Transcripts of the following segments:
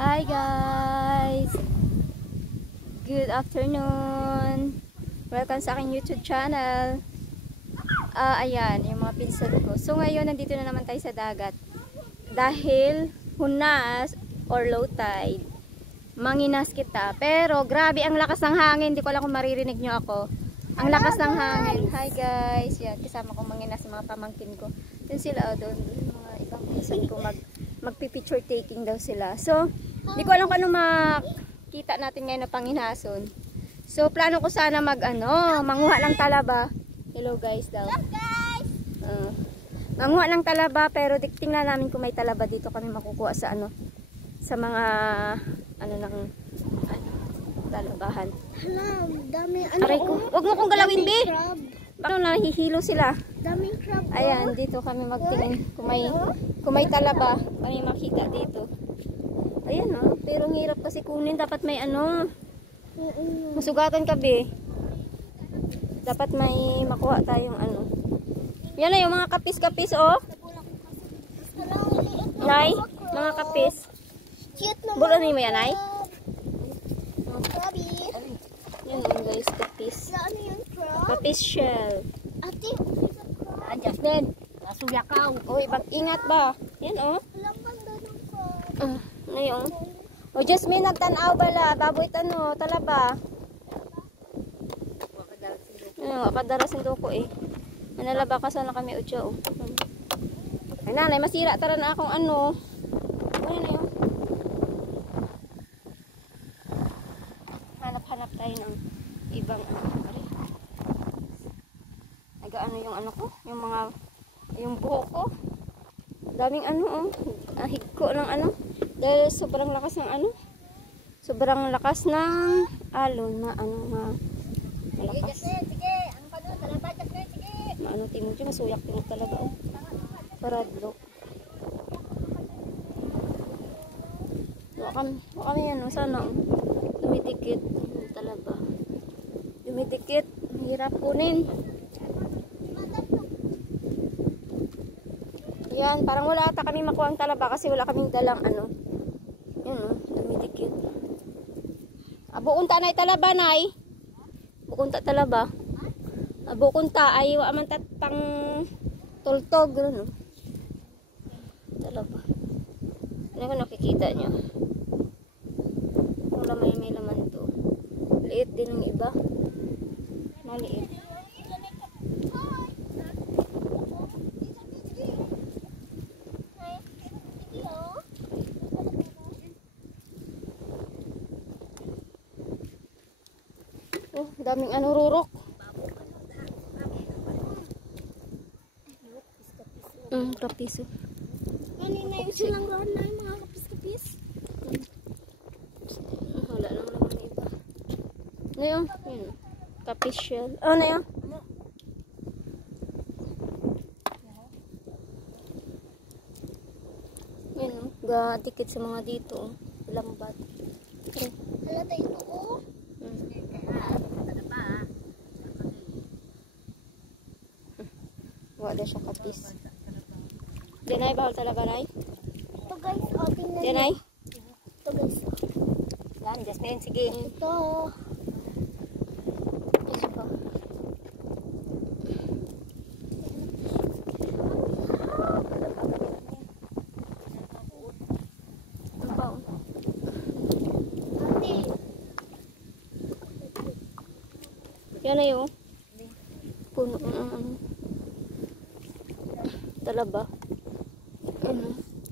Hi guys! Good afternoon! Welcome sa aking YouTube channel. Ayan, yung mga pinsan ko. So ngayon, nandito na naman tayo sa dagat. Dahil hunas or low tide, manginas kita. Pero grabe ang lakas ng hangin. Hindi ko alam kung maririnig nyo ako. Ang lakas ng hangin. Hi guys! Yan, kasama kong manginas mga pamangkin ko. Doon sila, doon. Mga ibang pinsan ko magpipicture taking daw sila. So, hindi ko alam kung ano makita natin ngayon na panginason. So, plano ko sana manguha ng talaba. Hello guys daw. Hello guys! Manguha ng talaba, pero tingnan namin kung may talaba dito kami makukuha sa sa mga talabahan. Hala, dami Aray ko. Huwag mo kong galawin, Bi! Paano nahihilo sila? Daming crab. Ayan, dito kami magtingin kung may talaba kami makita dito. Ayan pero ang hirap kasi kunin. Dapat may masugatan ka, Bi. Dapat may makuha tayong Yan na yung mga kapis-kapis, Nay, mga kapis. Bulan mo yan, Nay? Yan guys, kapis. Kapis shell. Ate, Jasmine, nasuya ka. Uy, ingat ba? Yan ngayon. Jasmine, nagtanaw bala. Baboy talaba. Kadarasin do ko Manalaba ka sana kami utyo. Ay nanay, masira tara na akong Ano na yun? Hanap tayo ng ibang yung ko, yung buhok ko. Daming higko ng dahil sobrang lakas ng sobrang lakas ng alon na malakas. Sige, talaba sige. Timog siya, masuyak timog talaga Paradlo. Wa kami sana dumidikit talaba. Dumidikit, hirap kunin. Yan, parang wala ata kami makuha ang talaba kasi wala kaming dalang Yan dumidikit. Bukunta na talaba, Nay. Bukunta talaba. Bukunta ay wa man pang tultog talaba. Ano ko nakikita nyo? Wala may laman to. Liit din ng iba. Maliit. Daming rurok. Kapiso. Kanina yung silang roon na yung mga kapis-kapis. Wala lang naman iba. Yun. Kapis shell. Na yun? Yan gadikit sa mga dito. Lambat. Hala tayo ito Wala siya kapis. Denay, bawal talaga, Nay? Ito guys, tingnan. Denay? Ito guys. Yan, Jasmine, sige. Ito. Ito pa. Yan na yun. Puno talaba.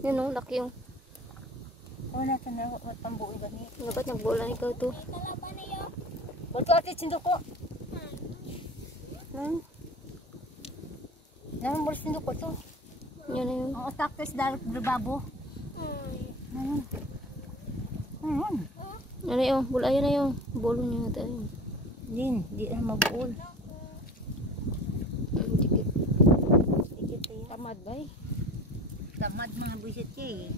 Yan laki yung. Nasa na pambuoy gani. Dapat nagbulan ikaw to. Talaba na yun. Bato ati sindok ko. Naman mo sindok ko to. Yan na yun. Ang sakto is dark babo. Yan na yun. Bulayan na yun. Bulo niya tayo. Di na mabuol. Tamad ba Tamad mga buisit siya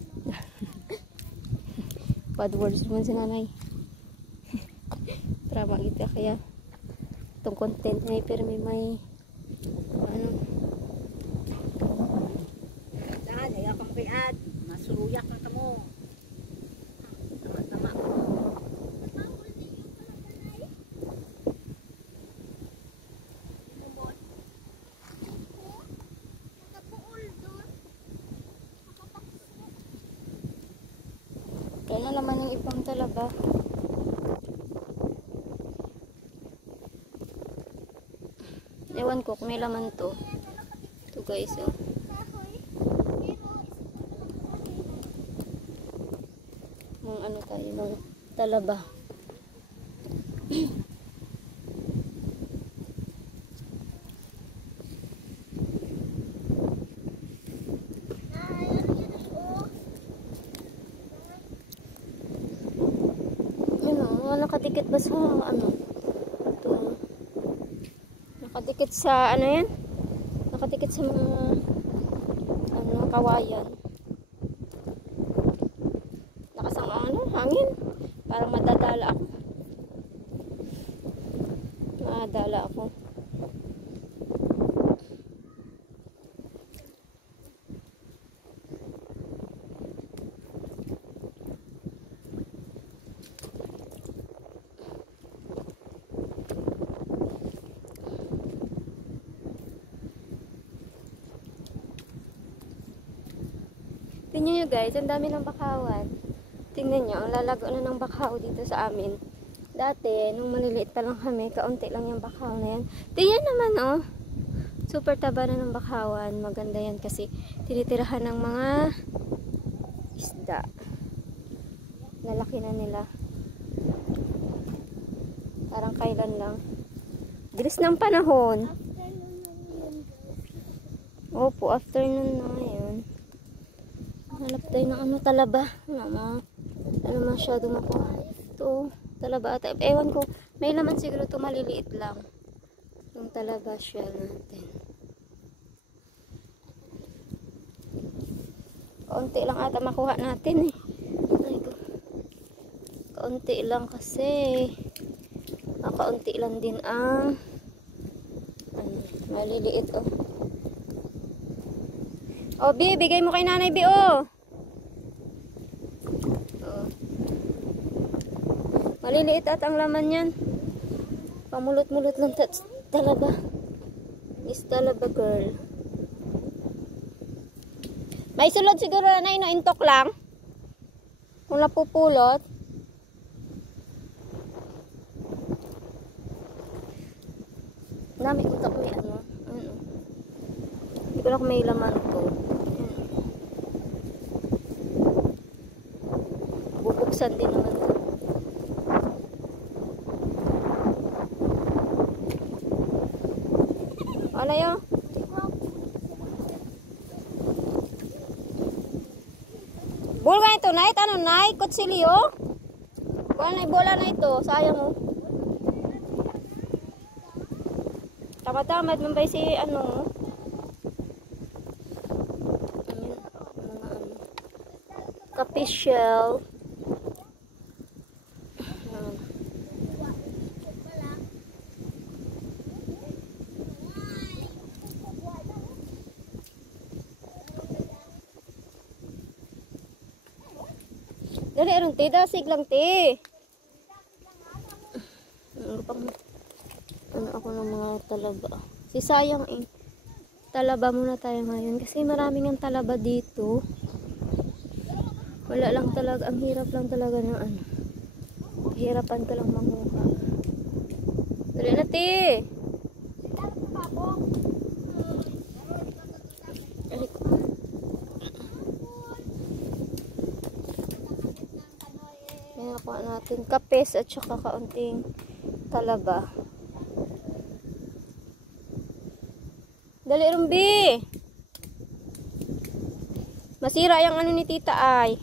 Bad words naman si nanay. Trama kita kaya itong content may pero may Dahil, ayaw kang piat. Masuruyak na tamo. Kaya na laman ng ibang talaba. Ewan ko kung may laman to. Ito guys, oh. Mga ano tayo, mga talaba. Nakadikit ba sa ano? Ito. Nakadikit sa ano yan? Nakadikit sa mga ano, kawayan. Lakas ang ano, hangin. Parang madadala ako. Madadala ako. Tingnan nyo guys, ang dami ng bakawan. Tingnan nyo, ang lalago na ng bakaw dito sa amin. Dati, nung maliliit pa lang kami, kaunti lang yung bakaw na yan. Tingnan naman oh, super taba na ng bakawan. Maganda yan kasi tinitirahan ng mga isda. Lalaki na nila. Parang kailan lang. Bilis ng panahon. Opo, afternoon na ngayon. Hanap tayo ng ano, talaba. Ano masyado makuha. Ito, talaba ata. Ewan ko, may laman siguro ito, maliliit lang. Yung talaba siya natin. Kaunti lang ata makuha natin eh. Kaunti lang kasi. Kaunti lang din ang ano, maliliit oh. O, Bi, bigay mo kay Nanay, Bi, oh. Oh. Maliliit at ang laman yan. Pamulot-mulot lang talaba. Is talaba, girl. May sulod siguro na no, intok lang. Kung napupulot. Dami utak may ano. Hindi ko na kung may laman to. Bubuksan din naman to. Ano yun? Bola na ito, Night? Ano, Night? Kutsilyo? Bola na ito. Sayang mo. Tama-tamad man ba si ano? Kape shell. Dali, aron te, dasig lang te. Ano ako ng mga talaba. Si sayang eh. Talaba muna tayo ngayon kasi maraming ang talaba dito. Wala lang talaga, ang hirap lang talaga ng ano. Hirapan ka lang manguha. Dali na te. Nakuha natin kapes at saka kaunting talaba. Dali Rumbi. Masira yung ano ni tita ay.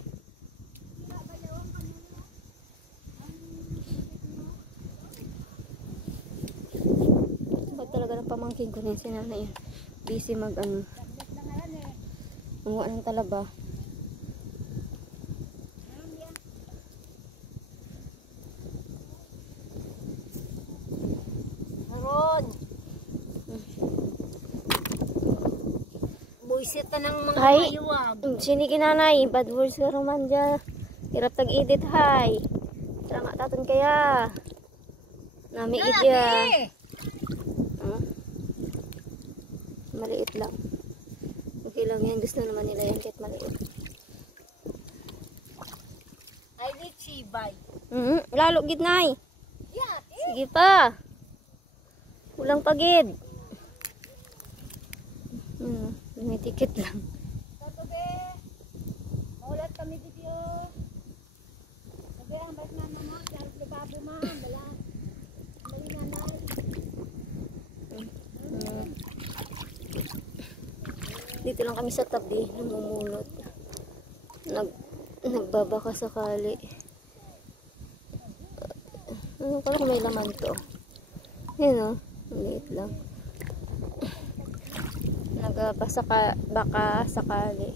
Ba't talaga ng pamangkin ko na si nanay yan. Busy mag ano. Manguha ng talaba. Buisit na ng mga Hay, mayuwag. sinigi nanay, bad words ka roman dyan. Hirap tag-edit, hay. Tara nga taton kaya. Nami idya. Maliit lang. Okay lang yan, gusto naman nila yan kahit maliit. Ay, tibay. Lalo gid nay. Yeah, Sige pa. Kulang pa gid. May ticket lang. Sabi, maulat kami dito. Sabi, ang bas na naman, dahil libabo ma, bala. Bali nanay. Dito lang kami sa tabi, namumulot. Nagbabaka sakali. Ano pala kung may laman to? Yan o, maliit lang. Baka sakali.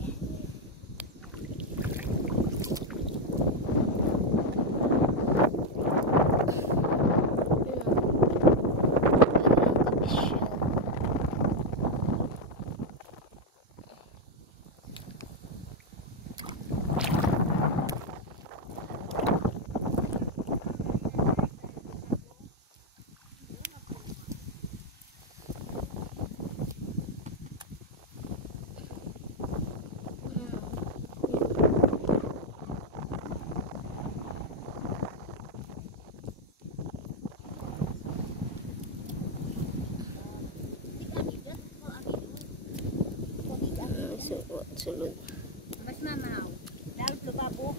Sulod. Mas mamaw. Dahil libabo,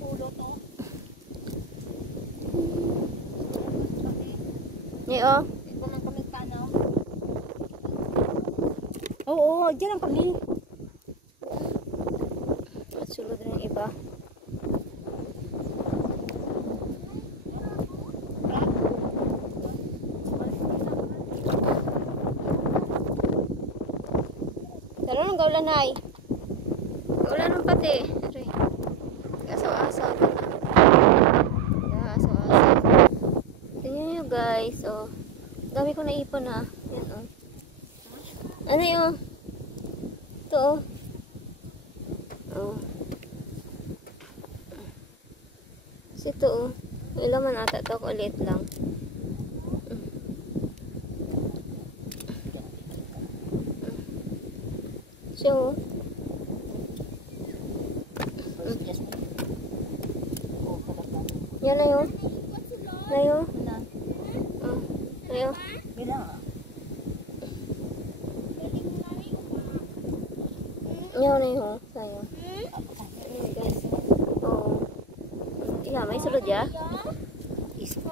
pulo to. Niyo. Ito lang kami tanaw. Oo, dyan lang kami. At sulod ng iba. Tara nang gaulan ay. Gaulan ng pati. Aray. Asaw-asaw. Asaw-asaw. Tingnan nyo guys. So, dami ko naipon ha. Yan o. Ano yun? Ito o. Oh. Kasi ito o. May laman ata ito. Ulit lang. So, yan na yun. Na yun. Na yun. Yan na yun. Sayo. Guys. Oo. Iya, may sulod ya.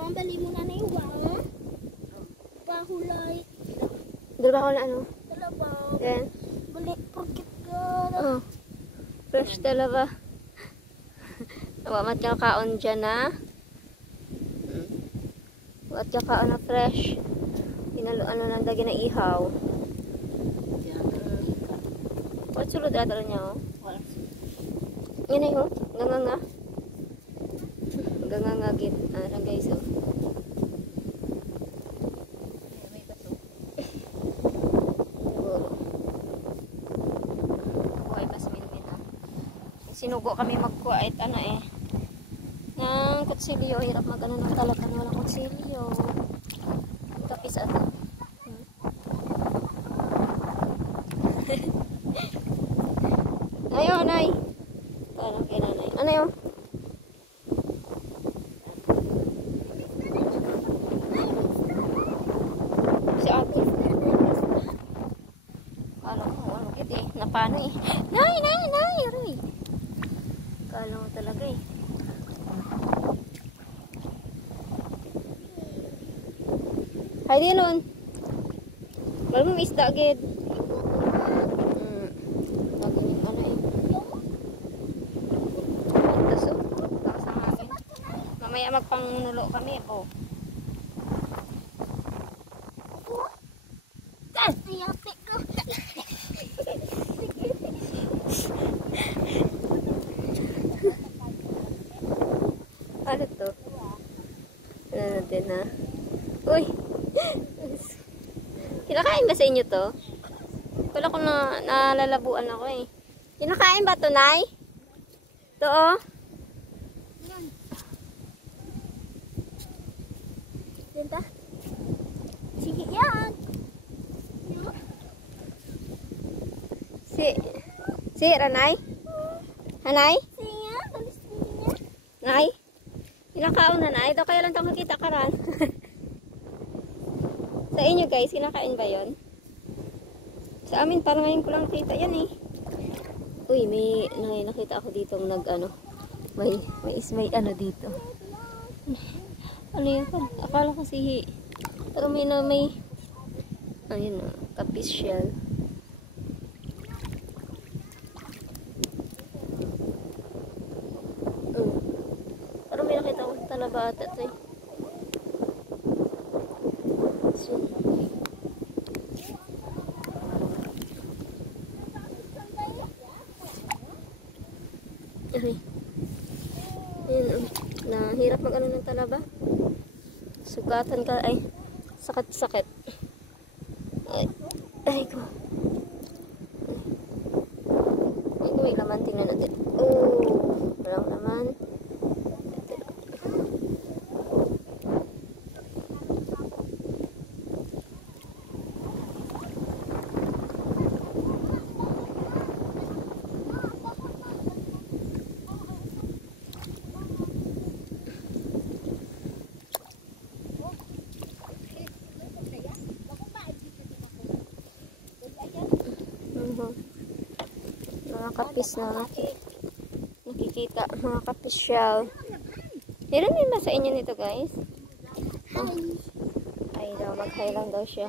Bali mo na na yung wang. Pahulay. Dalawa ko na ano. Dalawa. Then, Balik porkit ka. oh. Fresh talaga. Awamat ka kaon dyan na. At ka kaon na fresh. Ano nang dagi na ihaw. What sulod atalo niya oh. Yan na yun. Ganganga. Ganganga git. Ano guys oh. Sinugo kami magkuwait ano eh ng kutsilyo. Hirap magano ng talaga na walang kutsilyo. Tapis ato. Ayaw nay. Parang kay nanay. Ano yun? Si ate. Kala ko ano kit eh. Napano eh. Nay. Aray. Kala mo talaga eh. Hay dilon. Wala mo isda agad. Magaling ano eh. Tapos oh. Lakas ang hangin. Mamaya magpangnulo kami po. Ano to? Ano natin ha? Uy! Kinakain ba sa inyo to? Wala ko na nalalabuan ako eh. Kinakain ba to, Nay? To oh? Tinta? Sige yan! Si Ranay? Hanay? Siya, talis niya. Nay? Ilang kaon na na? Ito kaya lang tayo makita karan. Sa inyo guys, kinakain ba yon? Sa amin, parang ngayon ko lang kita yan eh. Uy, may nakita ako dito may ano dito. Ano yun? Akala ko sihi. Pero may ayun na, kapis shell. Pero may nakita ko talaba ata ito eh. So, ay. Ayun, nahirap mag-ano ng talaba. Sugatan ka, ay, sakit-sakit. Ay ko. Ay ko, may laman, tingnan natin. Oh, walang laman. Mga kapis na nakikita, mga kapis shell. Meron din ba sa inyo nito guys? Oh. Ay daw, mag-hi lang daw siya.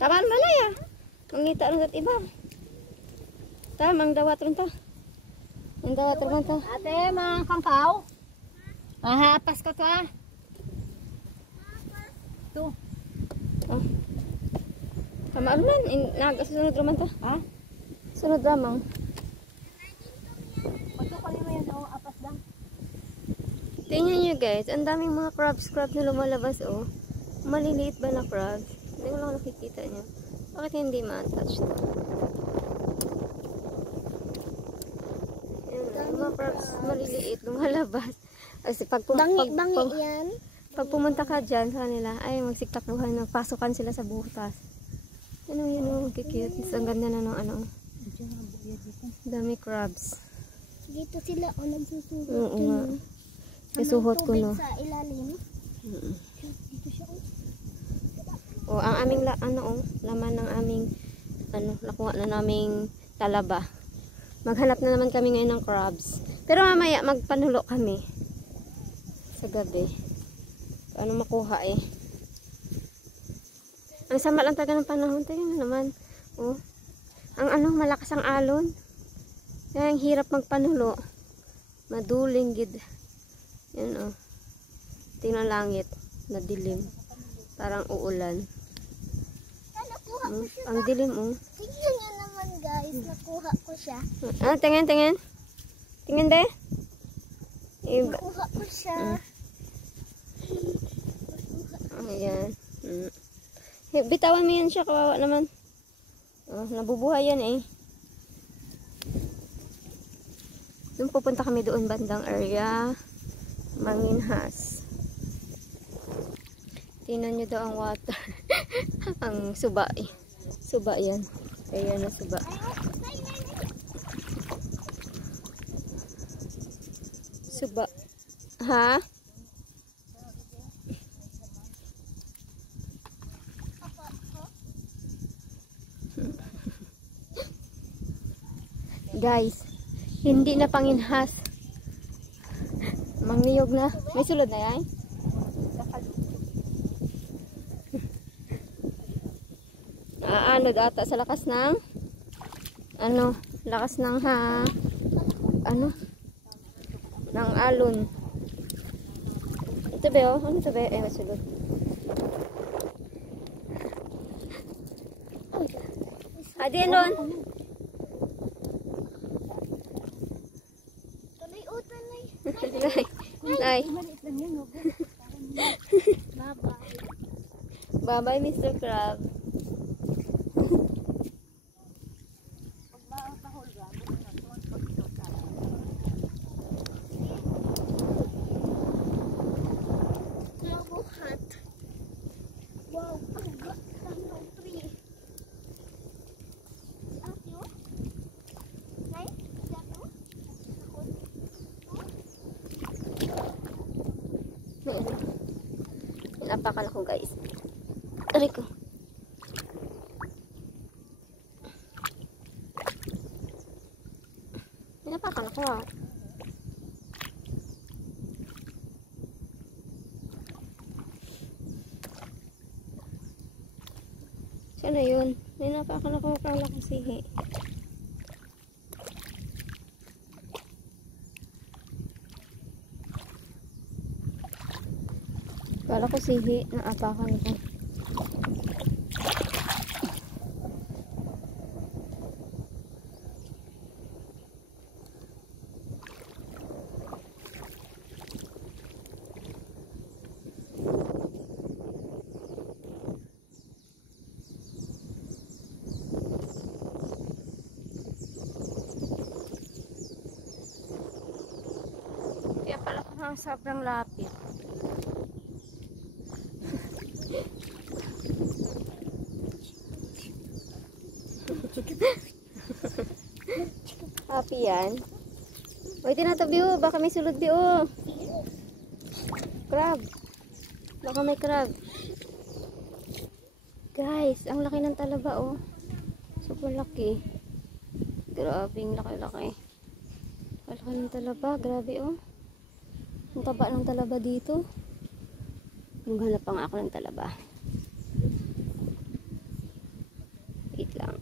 Tamaan ba na ya? Mangita rin at iba. Tamang dawat rin ta. Ang dawat rin ta. Ate, mga kampaw. Mahapas ka to ah. Ito. Oh. Tamaan man, nagasunod naman ta. Ha? Sunod lamang. Pagka ko naman yan, oh, apas lang. Tingnan nyo guys, ang daming mga crabs na lumalabas oh. Maliliit ba na crabs? Hindi ko lang nakikita nyo. Bakit hindi ma-attach to? Ayan, mga crabs maliliit lumalabas. Kasi pag Bangi-bangi yan. Pag pumunta ka dyan sa kanila, ay magsiktakbuhan, magpasukan sila sa butas. Ano yun oh, kikit. Ang ganda na ng ano. Dami crabs. Dito sila o nagsusuhot. Oo nga. Isuhot ko no. Sa ilalim. Dito siya O, ang aming laman ng aming nakuha na naming talaba. Maghanap na naman kami ngayon ng crabs. Pero mamaya magpanulo kami sa gabi. Paano makuha eh. Ang sama lang talaga ng panahon. Tingnan naman. Oh. Ang malakas ang alon. Kaya ang hirap magpanulo. Maduling gid. Yan oh. Tingnan langit. Madilim. Parang uulan. Ang dilim oh. Tingnan nyo naman guys. Nakuha ko siya. Tingin. Tingin de. Nakuha ko siya. Ayan. Bitawan mo yan siya. Kawawa naman. Oh, nabubuhay yan eh. Doon pupunta kami doon bandang area. Manginhas. Tingnan nyo daw ang water. Ang suba eh. Suba yan. Kaya na suba. Suba. Ha? Guys, hindi na panginhas. Mangniyog na. May sulod na yan? Ano data sa lakas ng lakas ng ng alon. Ito ba oh? Ano ito ba? May sulod. Adi nun. Nay. Bye-bye, Mr. Crab. Wow, ang ganda ng tree. Napakan ako guys. Aray ko. Napakan ako ah. Sana yun. May napakan ako pang lakasihi. Kala ko sihi, naapakan ko. Kaya pala kung sobrang lapit. Happy yan. Uy, tinatabi oh. Baka may sulod di oh. Crab. Baka may crab. Guys, ang laki ng talaba oh. Super laki. Grabing laki-laki. Ang laki ng talaba. Grabe oh. Ang taba ng talaba dito. Maghanap pa nga ako ng talaba. Wait lang.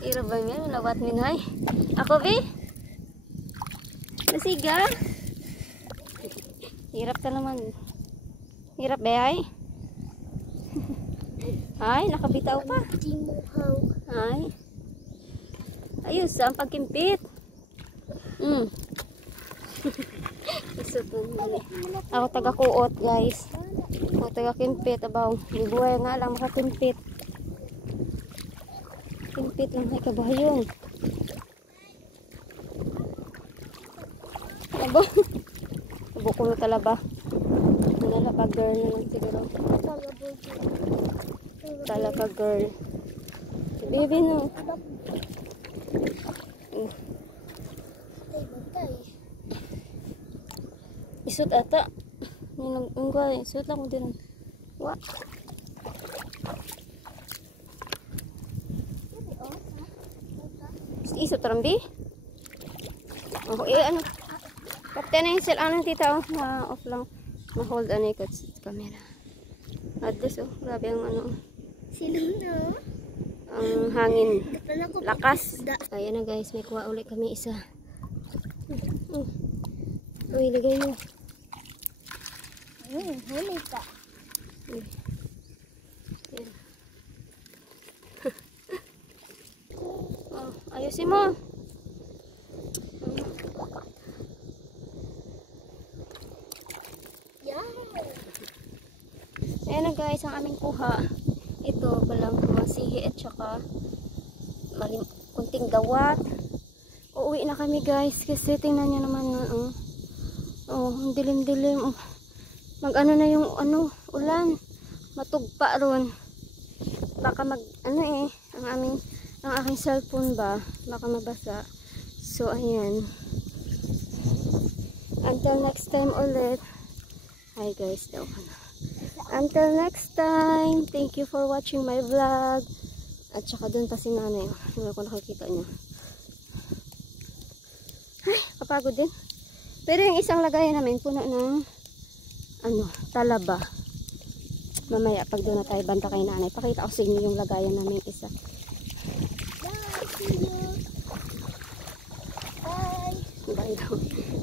Ira ba yan? Nawat minay. Ako be? Nasiga? Hirap ka naman. Hirap ba ay? Ay, nakabitaw pa. Ay. Ayos, ang pagkimpit. Ako taga-kuot, guys. Ako taga-kimpit. Abaw, libuhay nga lang makakimpit. Kimpit lang ay kabayong. Abo. Abo ko na talaba. Talaba girl na lang siguro. Talaba girl. Si baby no. Isut ata. Nung isut lang ko din. Wa. Isut rambi. Oh, ano? Kapten na yung cell anong tita oh. Off lang. Ma-hold ano yung camera. At this oh, grabe ang ano. Sino na? Ang hangin. Lakas. Ayan na guys, may kuha ulit kami isa. Uy, lagay mo. Huli ka. Ayan. Oh, ayusin mo. Ayan na guys, ang aming kuha. Ito, balang masihi at saka kunting gawat. Uuwi na kami guys kasi tingnan nyo naman ang dilim-dilim. Mag-ano na yung ulan. Matugpa ron. Baka ang aking cellphone ba, baka mabasa. So, ayan. Until next time ulit. Hi guys, daw ka na. Until next time, thank you for watching my vlog. At saka dun pa si nanay. Hindi ko nakikita niya. Ay, kapagod din. Pero yung isang lagayan namin, puno ng talaba. Mamaya, pag doon na tayo banta kay nanay, pakita ko sa inyo yung lagayan namin isa. Bye daw.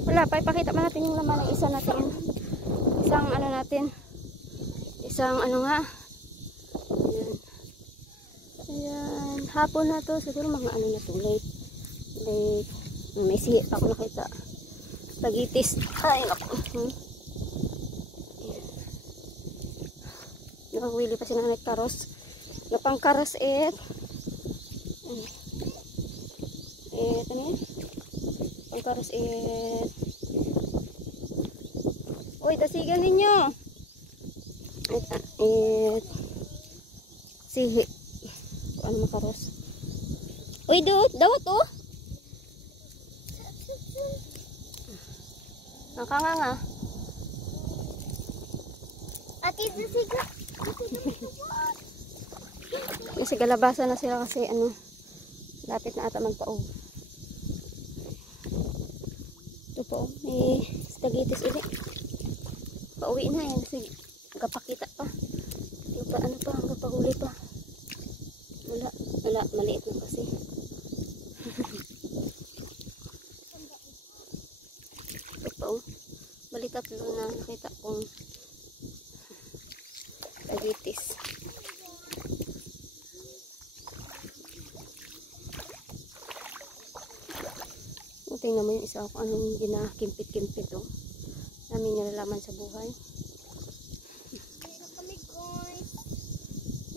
Wala pa, ipakita mo natin yung laman ng isa natin. Isang natin. Isang nga. Ayan. Ayan. Hapon na to. Siguro mga na to. Late. May sihi pa ako nakita. Pagitis. Ay, naku. Ayan. Nakawili pa si nanay karos. Napang karos ano yan? Pangkaros uy, tasigan ninyo. Sihi. Ano makaros? Uy, dawat oh. Nakanganga. Ate, siga. Kasi galabasa na sila kasi ano, lapit na ata magpaog. Ito po, may spaghettis ulit. Pauwi na yan kasi kapakita pa. Yung pa, ano pa, hanggang pahuli pa. Wala, maliit lang kasi. Ito pa oh, bali tatlo na nakita kong spaghettis. Tingnan mo yung isa kung anong ginakimpit-kimpit oh. Namin nalalaman sa buhay.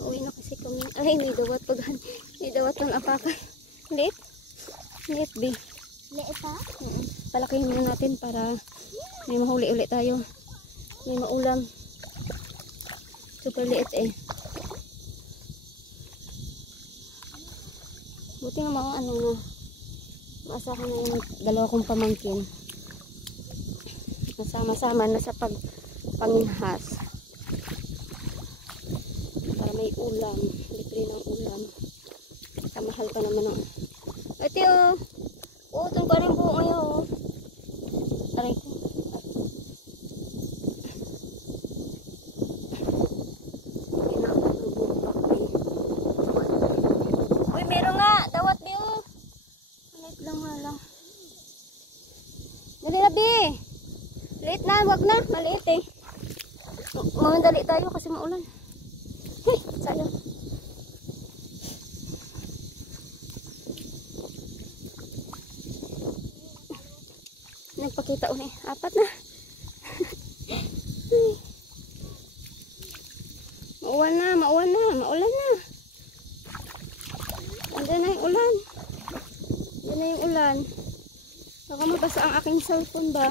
Uwi na kasi kami. Ay, may dawat pag may dawat ng apakan. Lit? Lit, B. Liit pa? Palakihin muna natin para may mahuli ulit tayo. May maulam. Super liit eh. Buti nga mga ano na. Maasahan na yung dalawa kong pamangkin. Nasama-sama na sa panginhas. Para may ulam. Libre ng ulam. Kamahal pa naman ang... Ate oh! Oo, itong parang buo ngayon oh. Aray ko. Uy, meron nga! Dawat niyo! Maliit lang nga lang. Dali na, Bi! Liit na, wag na. Maliit eh. Mamandali tayo kasi maulan. Hey, sayang. Nagpakita ulit. 4 na. Maulan na, maulan na, maulan na. Andiyan na yung ulan. Andiyan na yung ulan. Baka mabasa ang aking cellphone ba?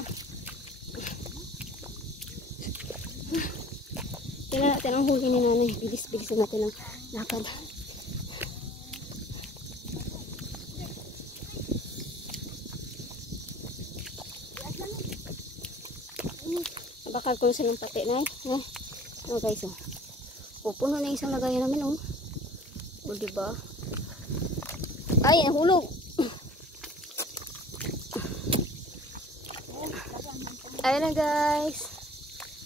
Tingnan natin ang huli ni nanay. Bilis-bilisan natin ang lakad. Bakal ko silang pati na eh. Oh guys oh. Oh, puno na isang lagayan namin oh. O diba? Ay, nahulog. Ayan na guys.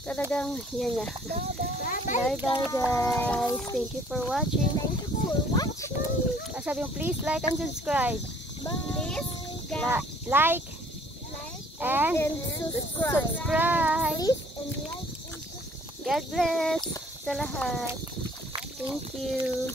Talagang yan na. Bye bye guys. Thank you for watching. Sabi mo please like and subscribe. Please, Like and subscribe. subscribe. Please, and like and subscribe. God bless sa lahat. Thank you.